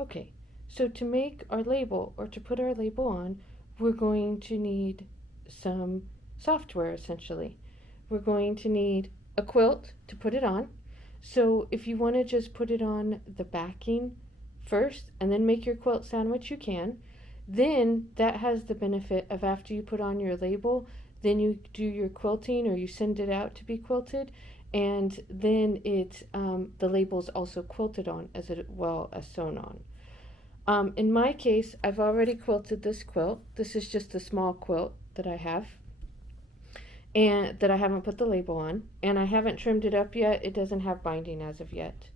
Okay, so to make our label or to put our label on, we're going to need some software essentially. We're going to need a quilt to put it on. So if you want to just put it on the backing first and then make your quilt sandwich, you can. Then that has the benefit of after you put on your label, then you do your quilting or you send it out to be quilted, and then the label is also quilted on as well as sewn on. In my case, I've already quilted this quilt. This is just a small quilt that I have and that I haven't put the label on, and I haven't trimmed it up yet. It doesn't have binding as of yet.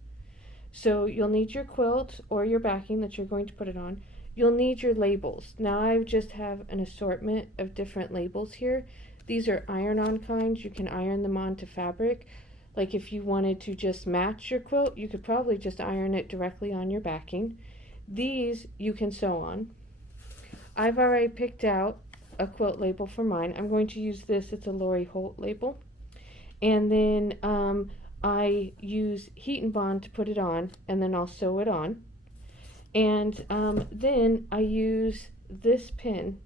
So you'll need your quilt or your backing that you're going to put it on. You'll need your labels. Now I just have an assortment of different labels here. These are iron-on kinds. You can iron them onto fabric. Like if you wanted to just match your quilt, you could probably just iron it directly on your backing. These you can sew on. I've already picked out a quilt label for mine. I'm going to use this. It's a Lori Holt label. And then I use heat and bond to put it on, and then I'll sew it on. And then I use this pin,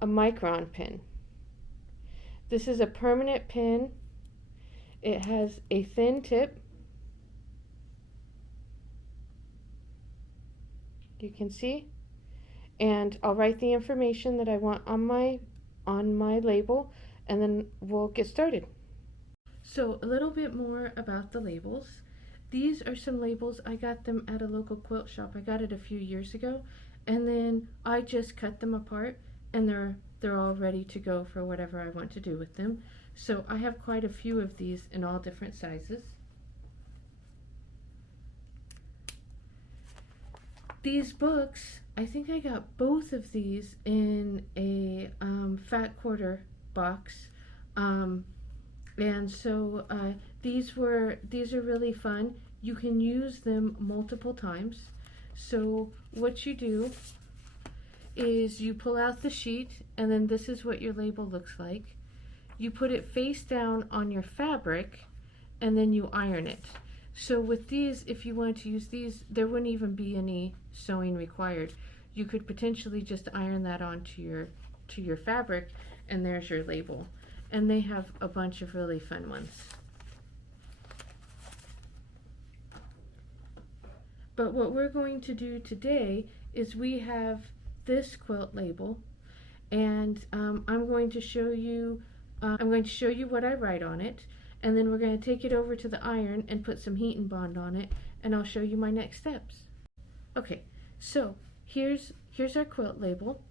a micron pin. This is a permanent pin. It has a thin tip. You can see. And I'll write the information that I want on my label, and then we'll get started. So a little bit more about the labels. These are some labels. I got them at a local quilt shop. I got it a few years ago, and then I just cut them apart, and they're all ready to go for whatever I want to do with them. So I have quite a few of these in all different sizes. These books, I think I got both of these in a fat quarter box, and so these are really fun. You can use them multiple times. So what you do is you pull out the sheet, and then this is what your label looks like. You put it face down on your fabric, and then you iron it. So with these, if you wanted to use these, there wouldn't even be any sewing required. You could potentially just iron that onto your fabric, and there's your label. And they have a bunch of really fun ones. But what we're going to do today is we have this quilt label, and I'm going to show you what I write on it, and then we're going to take it over to the iron and put some heat and bond on it, and I'll show you my next steps. Okay, so here's our quilt label,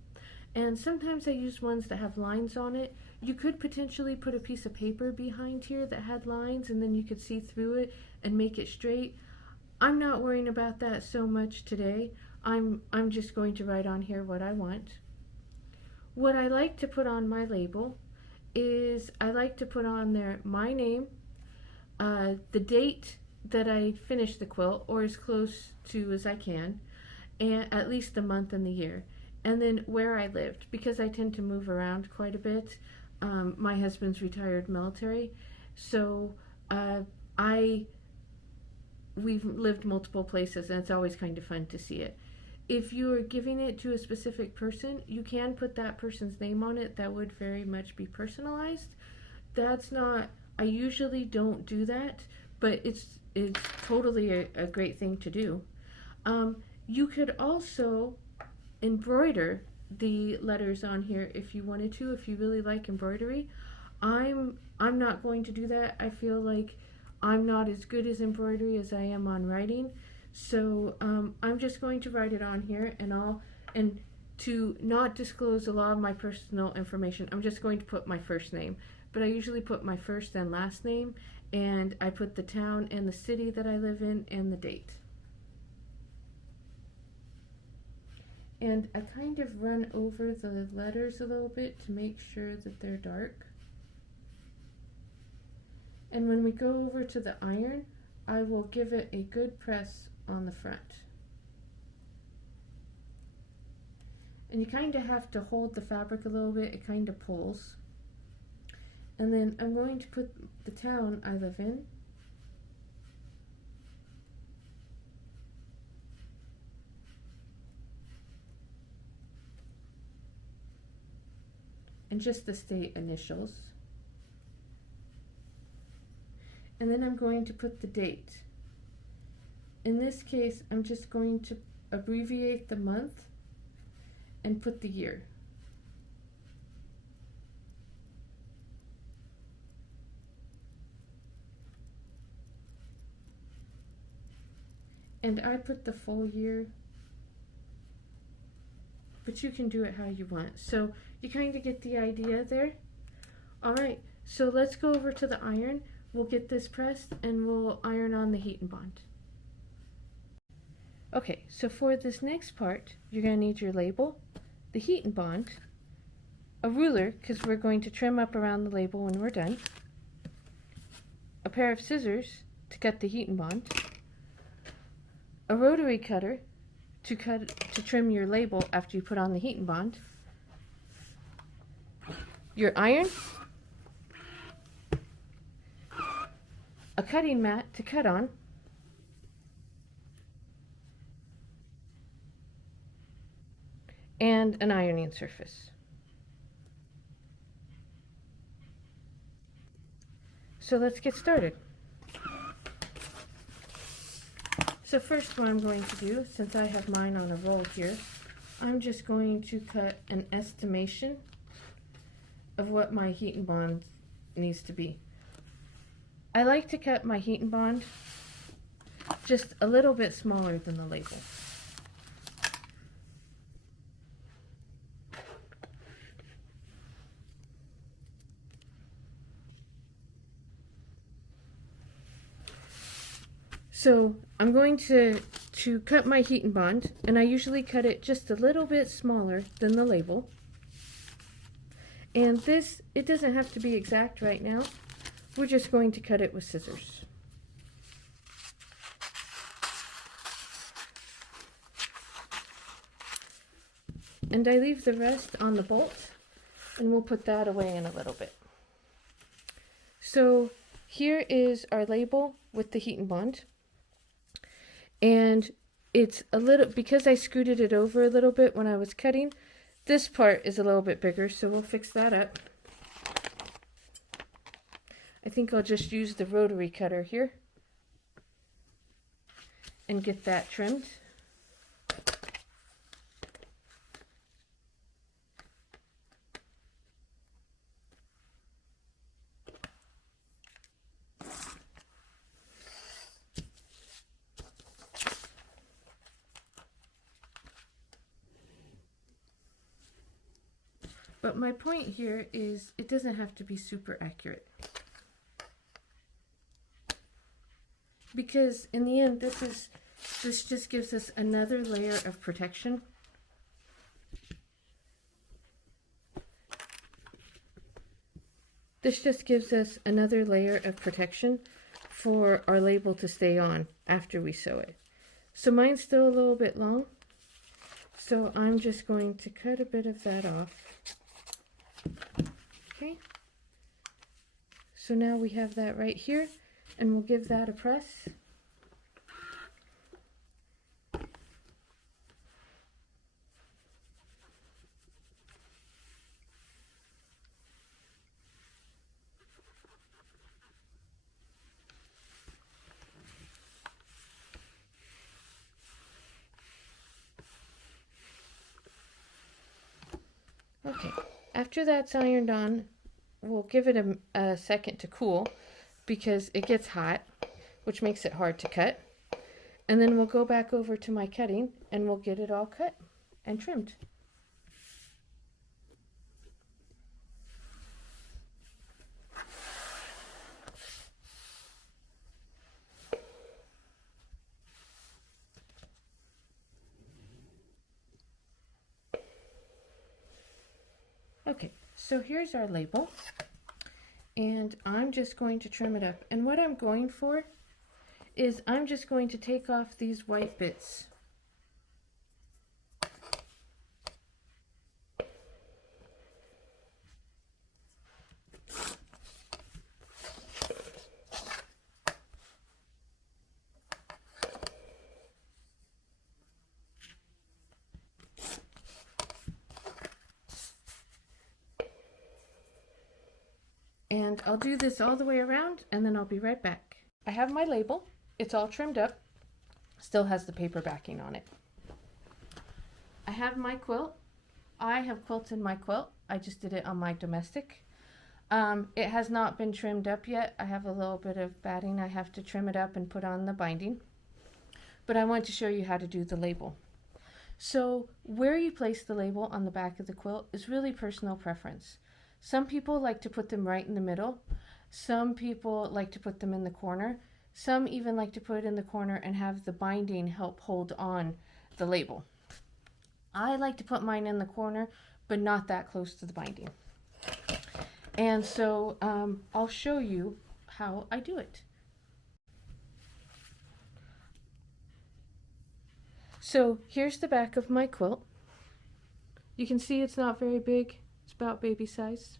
and sometimes I use ones that have lines on it. You could potentially put a piece of paper behind here that had lines, and then you could see through it and make it straight. I'm not worrying about that so much today. I'm just going to write on here what I want. What I like to put on my label is I like to put on there my name, the date that I finished the quilt, or as close to as I can, and at least the month and the year, and then where I lived, because I tend to move around quite a bit. My husband's retired military, so we've lived multiple places, and it's always kind of fun to see it. If you are giving it to a specific person, you can put that person's name on it. That would very much be personalized. I usually don't do that, but it's totally a great thing to do. You could also embroider the letters on here if you wanted to, if you really like embroidery. I'm not going to do that. I feel like I'm not as good as embroidery as I am on writing. So I'm just going to write it on here, and to not disclose a lot of my personal information, I'm just going to put my first name. But I usually put my first and last name, and I put the town and the city that I live in and the date. And I kind of run over the letters a little bit to make sure that they're dark. And when we go over to the iron, I will give it a good press on the front. And you kind of have to hold the fabric a little bit, it kind of pulls. And then I'm going to put the town I live in. and just the state initials. And then I'm going to put the date. In this case, I'm just going to abbreviate the month and put the year. And I put the full year, but you can do it how you want. So you kind of get the idea there. All right, so let's go over to the iron. We'll get this pressed and we'll iron on the heat and bond. Okay, so for this next part, you're going to need your label, the heat and bond, a ruler, because we're going to trim up around the label when we're done, a pair of scissors to cut the heat and bond, a rotary cutter to trim your label after you put on the heat and bond, your iron, a cutting mat to cut on, and an ironing surface. So let's get started. So first what I'm going to do, since I have mine on a roll here, I'm just going to cut an estimation of what my heat and bond needs to be. I like to cut my heat and bond just a little bit smaller than the label. So I'm going to cut my heat and bond, and I usually cut it just a little bit smaller than the label. And this, it doesn't have to be exact right now. We're just going to cut it with scissors. And I leave the rest on the bolt, and we'll put that away in a little bit. So here is our label with the heat and bond. And it's a little, because I scooted it over a little bit when I was cutting, this part is a little bit bigger, so we'll fix that up. I think I'll just use the rotary cutter here and get that trimmed. But my point here is it doesn't have to be super accurate. Because in the end, this just gives us another layer of protection. This just gives us another layer of protection for our label to stay on after we sew it. So mine's still a little bit long, so I'm just going to cut a bit of that off. Okay, so now we have that right here, and we'll give that a press. Okay, after that's ironed on, we'll give it a second to cool because it gets hot, which makes it hard to cut. And then we'll go back over to my cutting and we'll get it all cut and trimmed. Okay, so here's our label, and I'm just going to trim it up. And what I'm going for is I'm just going to take off these white bits. And I'll do this all the way around and then I'll be right back. I have my label. It's all trimmed up. Still has the paper backing on it. I have my quilt. I have quilted my quilt. I just did it on my domestic. It has not been trimmed up yet. I have a little bit of batting. I have to trim it up and put on the binding. But I want to show you how to do the label. So where you place the label on the back of the quilt is really personal preference. Some people like to put them right in the middle. Some people like to put them in the corner. Some even like to put it in the corner and have the binding help hold on the label. I like to put mine in the corner, but not that close to the binding. And so I'll show you how I do it. So here's the back of my quilt. You can see it's not very big. It's about baby size.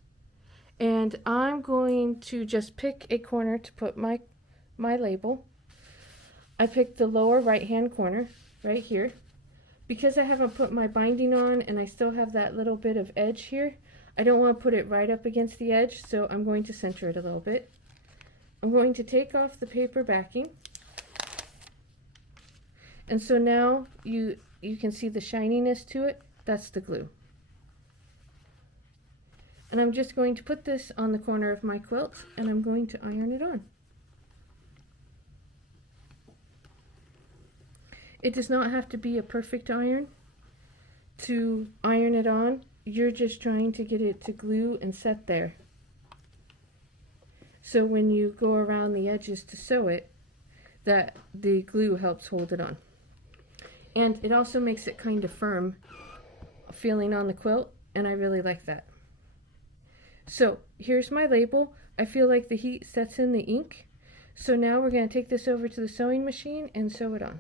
And I'm going to just pick a corner to put my label. I picked the lower right hand corner right here. Because I haven't put my binding on and I still have that little bit of edge here, I don't want to put it right up against the edge, so I'm going to center it a little bit. I'm going to take off the paper backing. And so now you can see the shininess to it. That's the glue. And I'm just going to put this on the corner of my quilt and I'm going to iron it on. It does not have to be a perfect iron to iron it on. You're just trying to get it to glue and set there. So when you go around the edges to sew it, that the glue helps hold it on. And it also makes it kind of firm feeling on the quilt, and I really like that. So here's my label. I feel like the heat sets in the ink. So now we're going to take this over to the sewing machine and sew it on.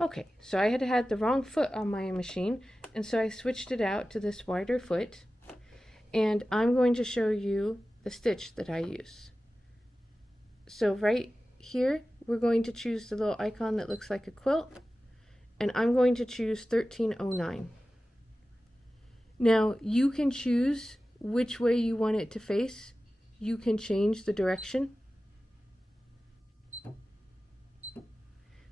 Okay, so I had the wrong foot on my machine, and so I switched it out to this wider foot, and I'm going to show you the stitch that I use. So right here, we're going to choose the little icon that looks like a quilt, and I'm going to choose 1309. Now, you can choose which way you want it to face. You can change the direction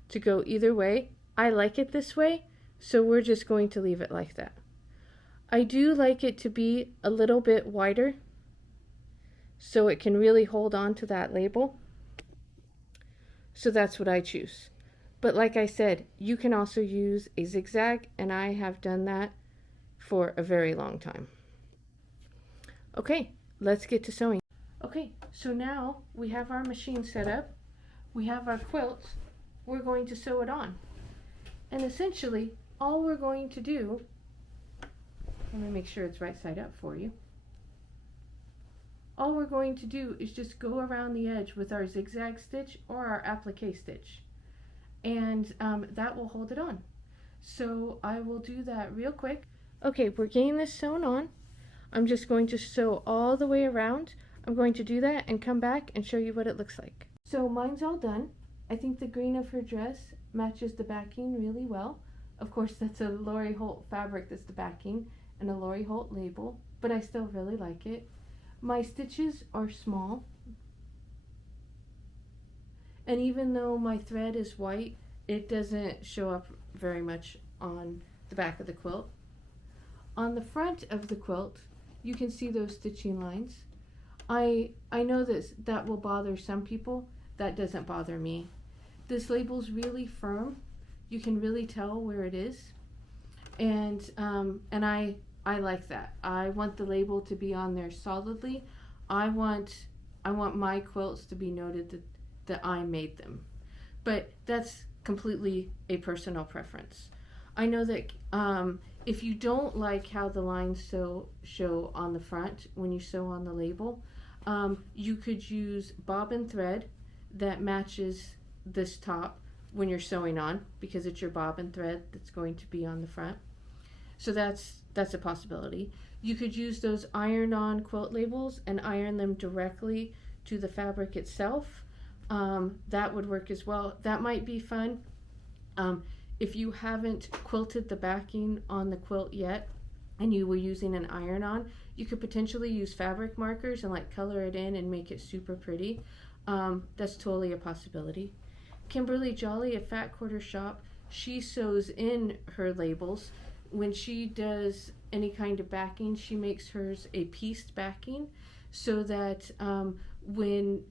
to go either way. I like it this way, so we're just going to leave it like that. I do like it to be a little bit wider so it can really hold on to that label. So that's what I choose. But like I said, you can also use a zigzag, and I have done that for a very long time. Okay, let's get to sewing. Okay, so now we have our machine set up. We have our quilt. We're going to sew it on. And essentially, all we're going to do, let me make sure it's right side up for you. All we're going to do is just go around the edge with our zigzag stitch or our applique stitch. And that will hold it on. So I will do that real quick. Okay, we're getting this sewn on. I'm just going to sew all the way around. I'm going to do that and come back and show you what it looks like. So mine's all done. I think the green of her dress matches the backing really well. Of course, that's a Lori Holt fabric that's the backing and a Lori Holt label, but I still really like it. My stitches are small, and even though my thread is white, it doesn't show up very much on the back of the quilt. On the front of the quilt, you can see those stitching lines. I know that will bother some people. That doesn't bother me. This label's really firm. You can really tell where it is, and I like that. I want the label to be on there solidly. I want my quilts to be noted that I made them, but that's completely a personal preference. I know that if you don't like how the lines show on the front when you sew on the label, you could use bobbin thread that matches this top when you're sewing on, because it's your bobbin thread that's going to be on the front. So that's a possibility. You could use those iron-on quilt labels and iron them directly to the fabric itself. That would work as well. That might be fun. If you haven't quilted the backing on the quilt yet, and you were using an iron-on, you could potentially use fabric markers and like color it in and make it super pretty. That's totally a possibility. Kimberly Jolly at Fat Quarter Shop, she sews in her labels. When she does any kind of backing, she makes hers a pieced backing, so that when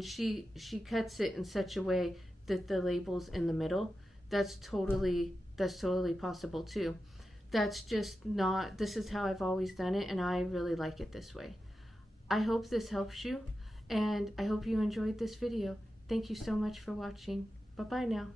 she cuts it in such a way that the label's in the middle. That's totally possible too. That's just not, this is how I've always done it, and I really like it this way. I hope this helps you, and I hope you enjoyed this video. Thank you so much for watching. Bye bye now.